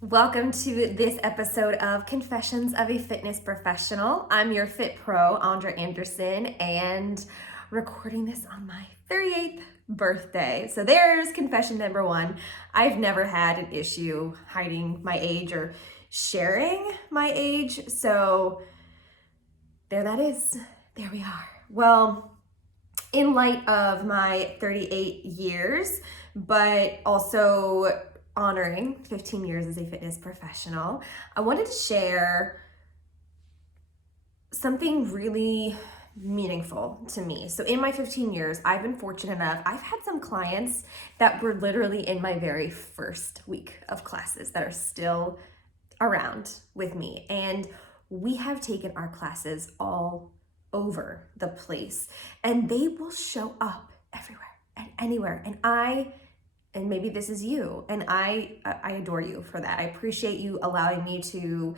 Welcome to this episode of Confessions of a Fitness Professional. I'm your Fit Pro, Andra Anderson, and recording this on my 38th birthday. So there's confession number one. I've never had an issue hiding my age or sharing my age. So there that is. There we are. Well, in light of my 38 years, but also honoring 15 years as a fitness professional, I wanted to share something really meaningful to me. So in my 15 years, I've been fortunate enough, I've had some clients that were literally in my very first week of classes that are still around with me. And we have taken our classes all over the place, and they will show up everywhere and anywhere. And maybe this is you, and I adore you for that. I appreciate you allowing me to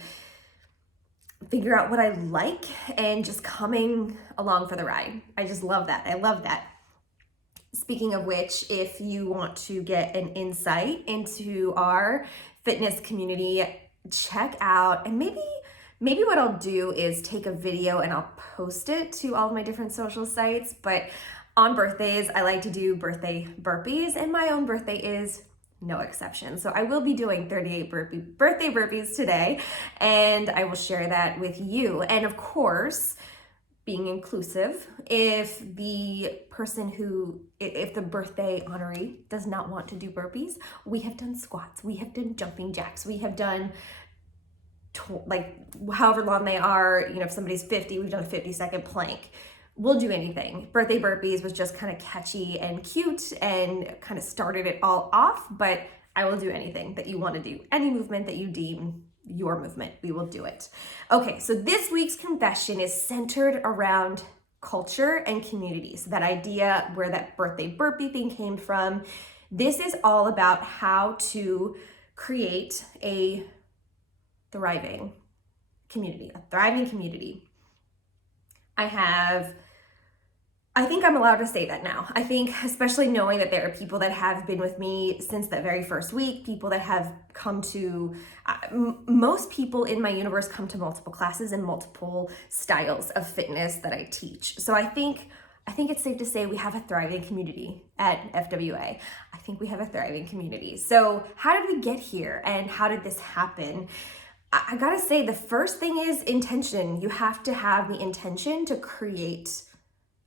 figure out what I like and just coming along for the ride. I just love that. I love that. Speaking of which, if you want to get an insight into our fitness community, check out, and maybe what I'll do is take a video and I'll post it to all of my different social sites. But on birthdays, I like to do birthday burpees, and my own birthday is no exception. So I will be doing 38 birthday burpees today, and I will share that with you. And of course, being inclusive, if the birthday honoree does not want to do burpees, we have done squats, we have done jumping jacks, we have done however long they are, if somebody's 50, we've done a 50-second plank. We'll do anything. Birthday burpees was just kind of catchy and cute and kind of started it all off, but I will do anything that you want to do. Any movement that you deem your movement, we will do it. Okay, so this week's confession is centered around culture and community. So that idea where that birthday burpee thing came from. This is all about how to create a thriving community. I think I'm allowed to say that now. I think, especially knowing that there are people that have been with me since that very first week, people that have come to, most people in my universe come to multiple classes and multiple styles of fitness that I teach. So I think it's safe to say we have a thriving community at FWA. I think we have a thriving community. So how did we get here, and how did this happen? I gotta say, the first thing is intention. You have to have the intention to create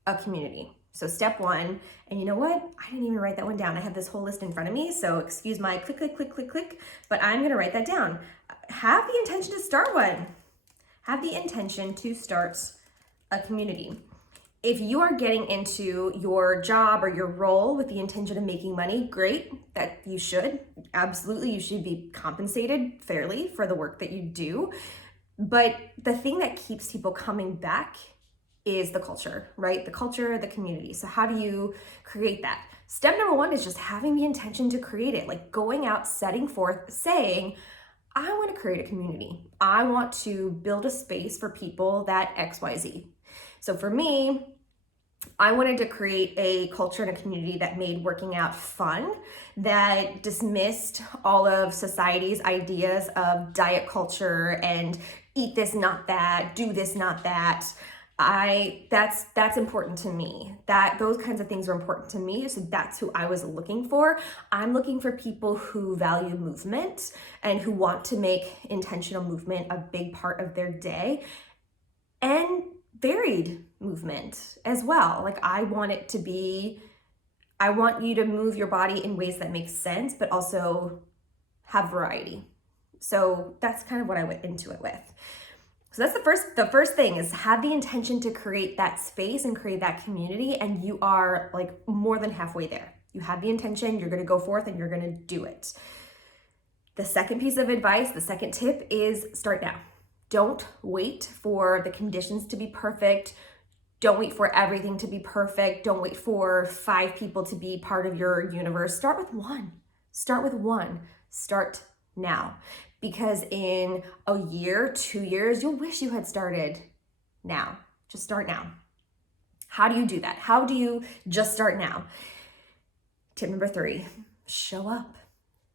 a community. So step one, and you know what? I didn't even write that one down. I have this whole list in front of me, so excuse my click, but I'm gonna write that down. Have the intention to start one. Have the intention to start a community. If you are getting into your job or your role with the intention of making money, great, that you should. Absolutely, you should be compensated fairly for the work that you do. But the thing that keeps people coming back is the culture, right? The culture, the community. So how do you create that? Step number one is just having the intention to create it, like going out, setting forth, saying, I want to create a community. I want to build a space for people that XYZ. So for me, I wanted to create a culture and a community that made working out fun, that dismissed all of society's ideas of diet culture and eat this, not that, do this, not that. That's important to me. Those kinds of things are important to me. So that's who I was looking for. I'm looking for people who value movement and who want to make intentional movement a big part of their day, and varied movement as well. Like I want you to move your body in ways that make sense, but also have variety. So that's kind of what I went into it with. So that's the first thing, is have the intention to create that space and create that community, and you are like more than halfway there. You have the intention, you're going to go forth and you're going to do it. The second piece of advice, the second tip is start now. Don't wait for the conditions to be perfect. Don't wait for everything to be perfect. Don't wait for 5 people to be part of your universe. Start with one. Start now. Because in a year, 2 years, you'll wish you had started now. Just start now. How do you do that? How do you just start now? Tip number 3, show up.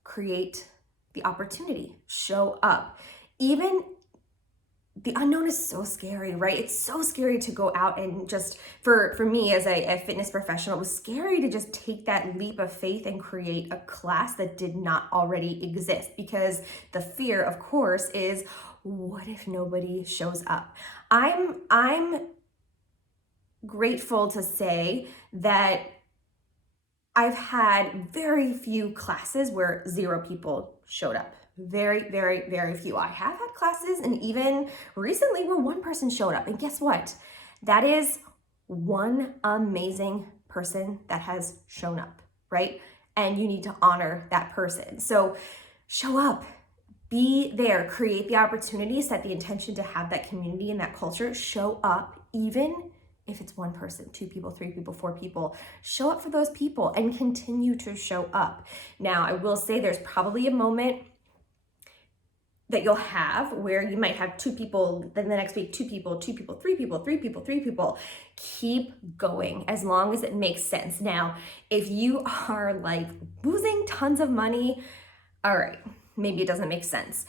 Create the opportunity, show up. Even the unknown is so scary, right? It's so scary to go out and just, for me as a fitness professional, it was scary to just take that leap of faith and create a class that did not already exist, because the fear, of course, is what if nobody shows up? I'm grateful to say that I've had very few classes where 0 people showed up. Very, very, very few. I have had classes, and even recently, where 1 person showed up. And guess what? That is one amazing person that has shown up, right? And you need to honor that person. So show up, be there, create the opportunity, set the intention to have that community and that culture. Show up, even if it's 1 person, 2 people, 3 people, 4 people. Show up for those people and continue to show up. Now, I will say there's probably a moment that you'll have where you might have 2 people, then the next week 2 people, 2 people, 3 people, 3 people, 3 people. Keep going as long as it makes sense. Now, if you are like losing tons of money, all right, maybe it doesn't make sense.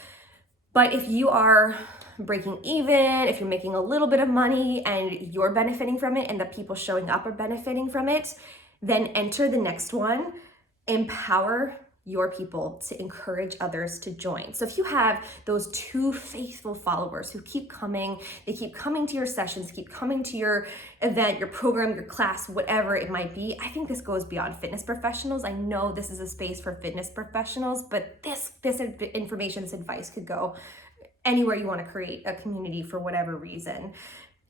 But if you are breaking even, if you're making a little bit of money and you're benefiting from it and the people showing up are benefiting from it, then enter the next one. Empower your people to encourage others to join. So if you have those 2 faithful followers who keep coming, they keep coming to your sessions, keep coming to your event, your program, your class, whatever it might be, I think this goes beyond fitness professionals. I know this is a space for fitness professionals, but this information, this advice could go anywhere you want to create a community for whatever reason.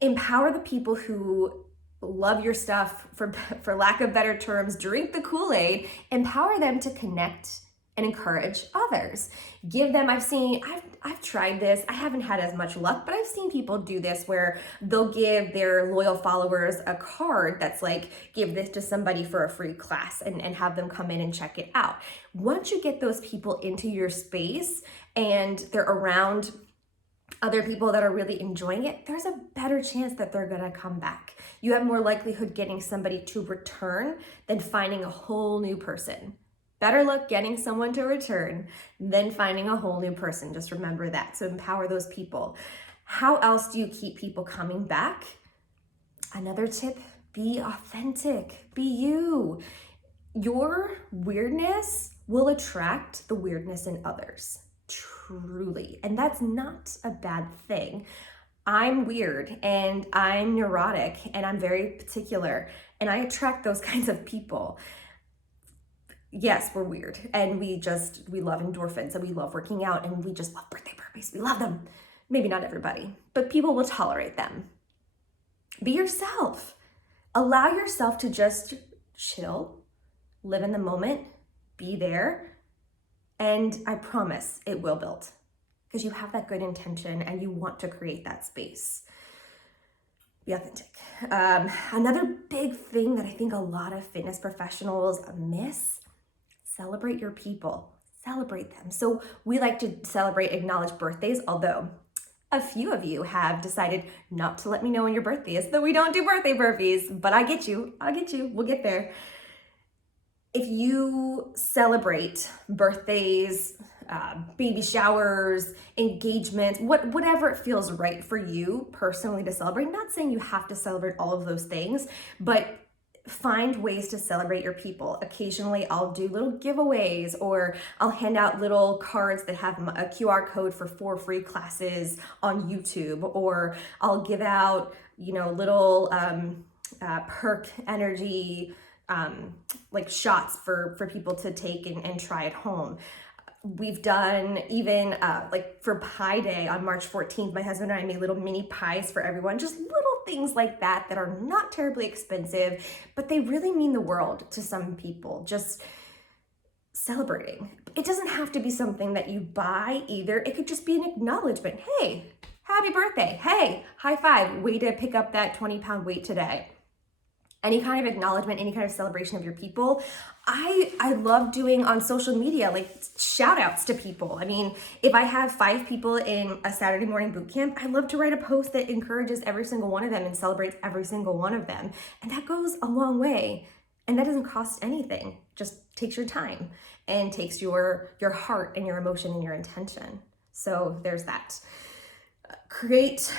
Empower the people who love your stuff, for lack of better terms, drink the Kool-Aid. Empower them to connect and encourage others. Give them, I've tried this. I haven't had as much luck, but I've seen people do this where they'll give their loyal followers a card that's like, give this to somebody for a free class, and have them come in and check it out. Once you get those people into your space and they're around other people that are really enjoying it, there's a better chance that they're gonna come back. You have more likelihood getting somebody to return than finding a whole new person. Better luck getting someone to return than finding a whole new person. Just remember that. So empower those people. How else do you keep people coming back? Another tip, be authentic, be you. Your weirdness will attract the weirdness in others. Truly. And that's not a bad thing. I'm weird and I'm neurotic and I'm very particular, and I attract those kinds of people. Yes, we're weird and we love endorphins and we love working out and we just love birthday parties. We love them. Maybe not everybody, but people will tolerate them. Be yourself. Allow yourself to just chill, live in the moment, be there. And I promise it will build, because you have that good intention and you want to create that space. Be authentic. Another big thing that I think a lot of fitness professionals miss, celebrate your people, celebrate them. So we like to celebrate, acknowledge birthdays, although a few of you have decided not to let me know when your birthday is, though we don't do birthday burpees, but I get you, we'll get there. If you celebrate birthdays, baby showers, engagements, whatever it feels right for you personally to celebrate, not saying you have to celebrate all of those things, but find ways to celebrate your people. Occasionally I'll do little giveaways, or I'll hand out little cards that have a QR code for 4 free classes on YouTube, or I'll give out, little perk energy like shots for people to take and try at home. We've done even like for Pie Day on March 14th, my husband and I made little mini pies for everyone, just little things like that are not terribly expensive, but they really mean the world to some people. Just celebrating. It doesn't have to be something that you buy either. It could just be an acknowledgement. Hey, happy birthday. Hey, high five. Way to pick up that 20-pound weight today. Any kind of acknowledgement, any kind of celebration of your people. I love doing on social media, like shout outs to people. I mean, if I have 5 people in a Saturday morning boot camp, I love to write a post that encourages every single one of them and celebrates every single one of them. And that goes a long way. And that doesn't cost anything. just takes your time and takes your heart and your emotion and your intention. So there's that. Create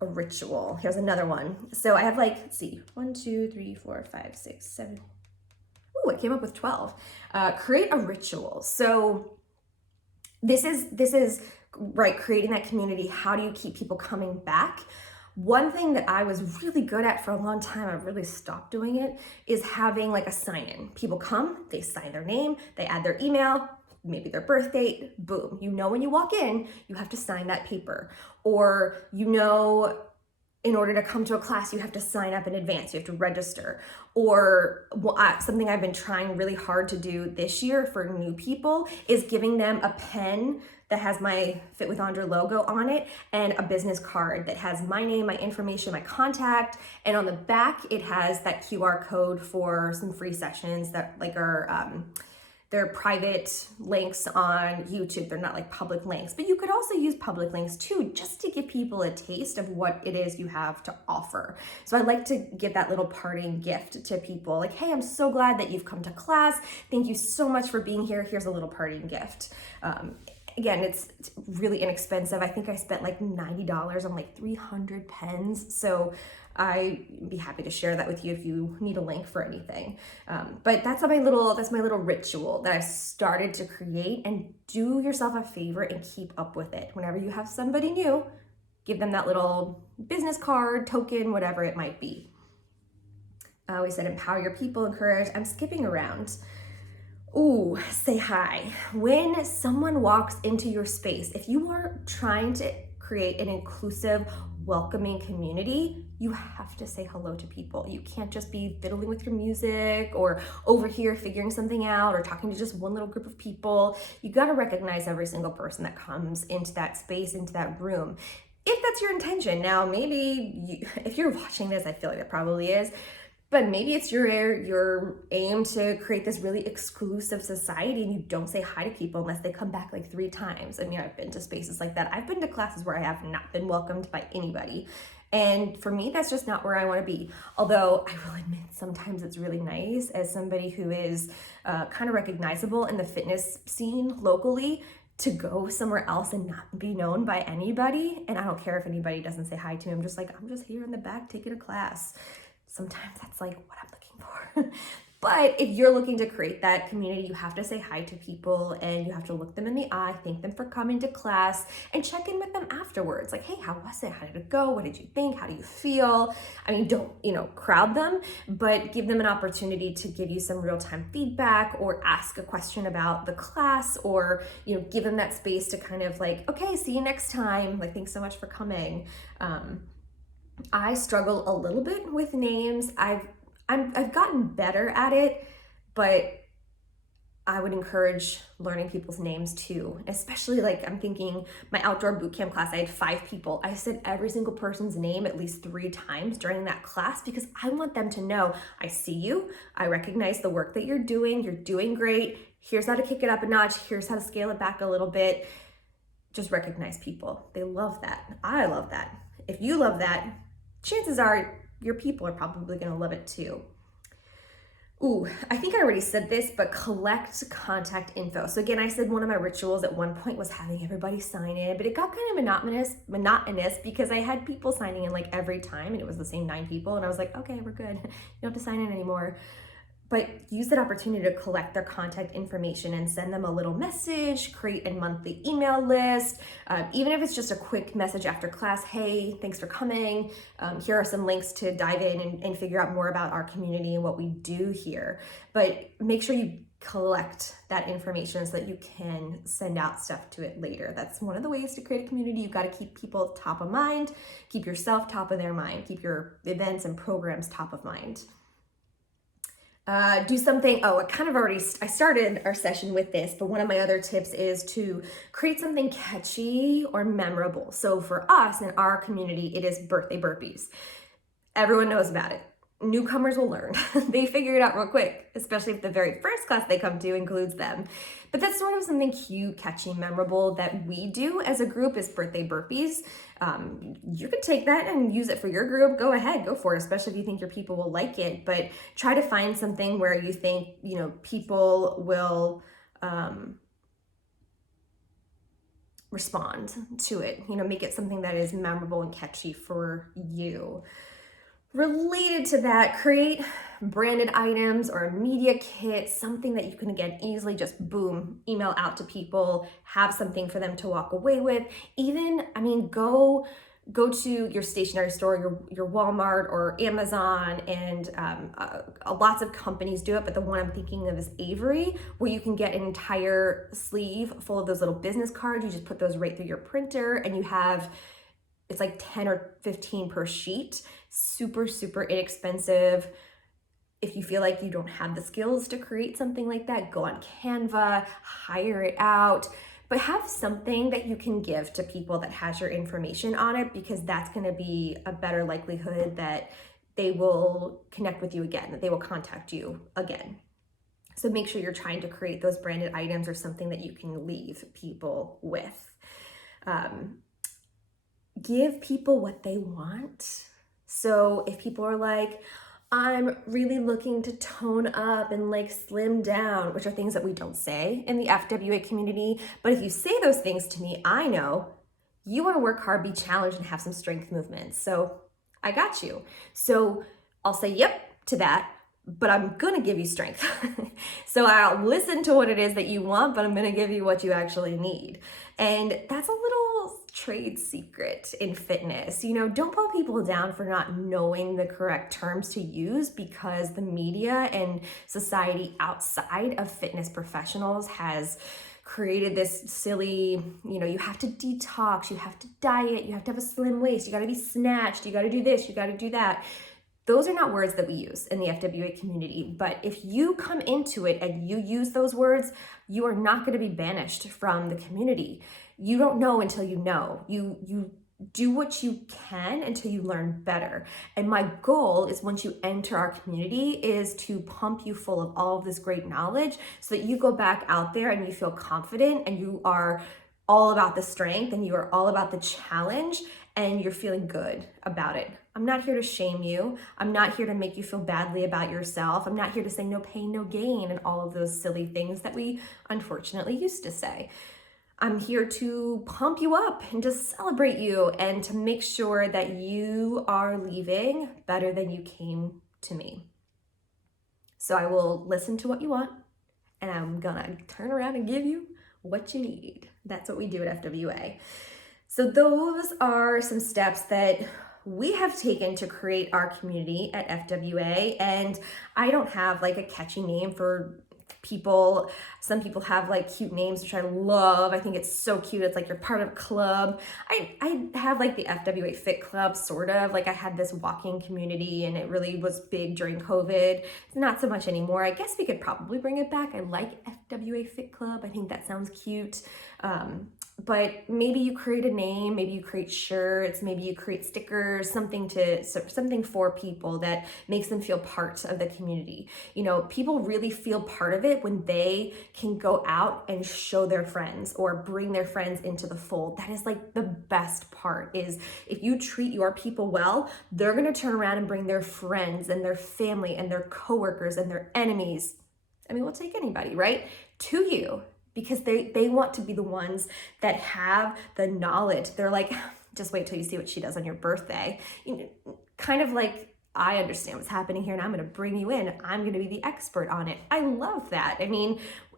a ritual. Here's another one. So I have like, let's see, 1, 2, 3, 4, 5, 6, 7. Ooh, I came up with 12. Create a ritual. So this is right, creating that community. How do you keep people coming back? One thing that I was really good at for a long time, I really stopped doing it, is having like a sign-in. People come, they sign their name, they add their email, maybe their birth date, boom. You know when you walk in, you have to sign that paper. Or you know, in order to come to a class, you have to sign up in advance, you have to register. Or something I've been trying really hard to do this year for new people is giving them a pen that has my Fit with Andra logo on it and a business card that has my name, my information, my contact, and on the back it has that QR code for some free sessions that like are they're private links on YouTube. They're not like public links, but you could also use public links too, just to give people a taste of what it is you have to offer. So I like to give that little parting gift to people like, hey, I'm so glad that you've come to class. Thank you so much for being here. Here's a little parting gift. Again, it's really inexpensive. I think I spent like $90 on like 300 pens. So I'd be happy to share that with you if you need a link for anything. But that's my little ritual that I've started to create, and do yourself a favor and keep up with it. Whenever you have somebody new, give them that little business card, token, whatever it might be. We said empower your people, encourage. I'm skipping around. Ooh, say hi. When someone walks into your space, if you are trying to create an inclusive, welcoming community, you have to say hello to people. You can't just be fiddling with your music or over here figuring something out or talking to just one little group of people. You got to recognize every single person that comes into that space, into that room, if that's your intention. Now, maybe if you're watching this, I feel like it probably is, but maybe it's your aim to create this really exclusive society and you don't say hi to people unless they come back like 3 times. I mean, I've been to spaces like that. I've been to classes where I have not been welcomed by anybody. And for me, that's just not where I want to be. Although I will admit, sometimes it's really nice as somebody who is kind of recognizable in the fitness scene locally to go somewhere else and not be known by anybody. And I don't care if anybody doesn't say hi to me. I'm just like, I'm just here in the back taking a class. Sometimes that's like what I'm looking for. But if you're looking to create that community, you have to say hi to people and you have to look them in the eye, thank them for coming to class, and check in with them afterwards. Like, hey, how was it? How did it go? What did you think? How do you feel? I mean, don't, crowd them, but give them an opportunity to give you some real-time feedback or ask a question about the class, or, give them that space to kind of like, okay, see you next time. Like, thanks so much for coming. I struggle a little bit with names. I've gotten better at it, but I would encourage learning people's names too. Especially like I'm thinking my outdoor boot camp class, I had 5 people. I said every single person's name at least 3 times during that class because I want them to know I see you, I recognize the work that you're doing great. Here's how to kick it up a notch. Here's how to scale it back a little bit. Just recognize people. They love that. I love that. If you love that, chances are your people are probably going to love it too. Ooh, I think I already said this, but collect contact info. So again, I said one of my rituals at one point was having everybody sign in, but it got kind of monotonous because I had people signing in like every time and it was the same 9 people. And I was like, okay, we're good. You don't have to sign in anymore. But use that opportunity to collect their contact information and send them a little message, create a monthly email list, even if it's just a quick message after class, hey, thanks for coming. Here are some links to dive in and figure out more about our community and what we do here. But make sure you collect that information so that you can send out stuff to it later. That's one of the ways to create a community. You've got to keep people top of mind, keep yourself top of their mind, keep your events and programs top of mind. Do something, I started our session with this, but one of my other tips is to create something catchy or memorable. So for us in our community, it is birthday burpees. Everyone knows about it. newcomers will learn. They figure it out real quick, especially if the very first class they come to includes them. But that's sort of something cute, catchy, memorable that we do as a group is birthday burpees. You could take that and use it for your group. Go ahead, go for it, especially if you think your people will like it. But try to find something where you think, people will respond to it. Make it something that is memorable and catchy for you. Related to that, create branded items or a media kit, something that you can, again, easily just boom, email out to people, have something for them to walk away with. Even, go to your stationery store, your Walmart or Amazon, and lots of companies do it, but the one I'm thinking of is Avery, where you can get an entire sleeve full of those little business cards. You just put those right through your printer, and you have, it's like 10 or 15 per sheet. Super, super inexpensive. If you feel like you don't have the skills to create something like that, go on Canva, hire it out, but have something that you can give to people that has your information on it, because that's going to be a better likelihood that they will connect with you again, that they will contact you again. So make sure you're trying to create those branded items or something that you can leave people with. Give people what they want. So if people are like, I'm really looking to tone up and slim down, which are things that we don't say in the FWA community, but if you say those things to me, I know you want to work hard, be challenged, and have some strength movements. So I got you. So I'll say yep to that, but I'm going to give you strength. So I'll listen to what it is that you want, but I'm going to give you what you actually need. And that's a little trade secret in fitness. Don't put people down for not knowing the correct terms to use, because the media and society outside of fitness professionals has created this silly, you have to detox, you have to diet, you have to have a slim waist, you got to be snatched, you got to do this, you got to do that. Those are not words that we use in the FWA community, but if you come into it and you use those words, you are not going to be banished from the community. You don't know until you know. You do what you can until you learn better. And my goal is, once you enter our community, is to pump you full of all of this great knowledge so that you go back out there and you feel confident and you are all about the strength and you are all about the challenge and you're feeling good about it. I'm not here to shame you. I'm not here to make you feel badly about yourself. I'm not here to say no pain, no gain, and all of those silly things that we unfortunately used to say. I'm here to pump you up and to celebrate you and to make sure that you are leaving better than you came to me. So I will listen to what you want, and I'm gonna turn around and give you what you need. That's what we do at FWA. So those are some steps that we have taken to create our community at FWA. And I don't have a catchy name for people. Some people have cute names, which I love. I think it's so cute. It's you're part of a club. I have the FWA Fit Club, sort of. I had this walking community, and it really was big during COVID. It's not so much anymore. I guess we could probably bring it back. I like FWA Fit Club. I think that sounds cute. But maybe you create a name, maybe you create shirts, maybe you create stickers, something for people that makes them feel part of the community. People really feel part of it when they can go out and show their friends or bring their friends into the fold. That is the best part, is if you treat your people well, they're going to turn around and bring their friends and their family and their coworkers and their enemies. We'll take anybody, right? To you. Because they want to be the ones that have the knowledge. They're just wait till you see what she does on your birthday. Kind of I understand what's happening here and I'm going to bring you in. I'm going to be the expert on it. I love that.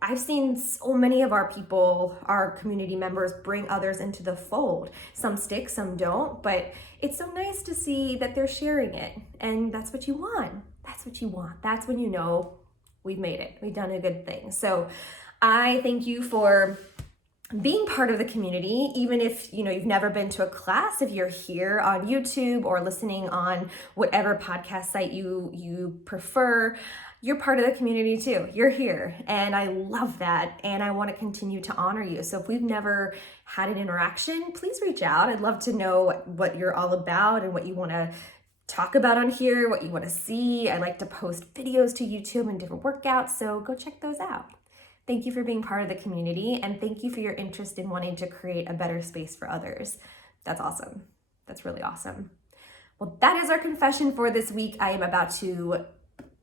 I've seen so many of our people, our community members, bring others into the fold. Some stick, some don't, but it's so nice to see that they're sharing it. And that's what you want. That's what you want. That's when you know we've made it. We've done a good thing. So I thank you for being part of the community, even if you've never been to a class. If you're here on YouTube or listening on whatever podcast site you prefer, you're part of the community too. You're here, and I love that, and I want to continue to honor you. So if we've never had an interaction, please reach out. I'd love to know what you're all about and what you want to talk about on here, what you want to see. I like to post videos to YouTube and different workouts, so go check those out. Thank you for being part of the community, and thank you for your interest in wanting to create a better space for others. That's awesome. That's really awesome. Well, that is our confession for this week. I am about to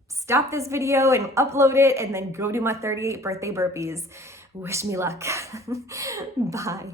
stop this video and upload it and then go do my 38 birthday burpees. Wish me luck. Bye.